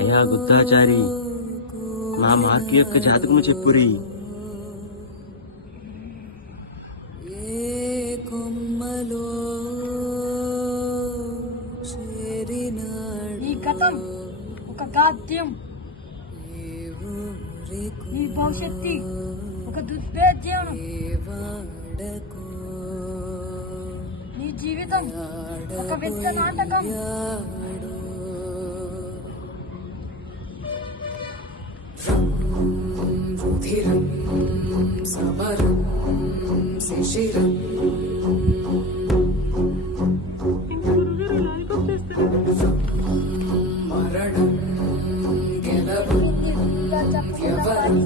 అయ్యా గుత్తాచారి, మా మార్కు యొక్క జాతకము చెప్పురి. ఈ గతం ఒక గాద్యం, నీ భవిష్యత్తు ఒక దుర్భేద్యం, నీ జీవితం ఒక వింత నాటకం. రుధిరం సమరం శిశిరం మరణం గెలవం వ్యవరం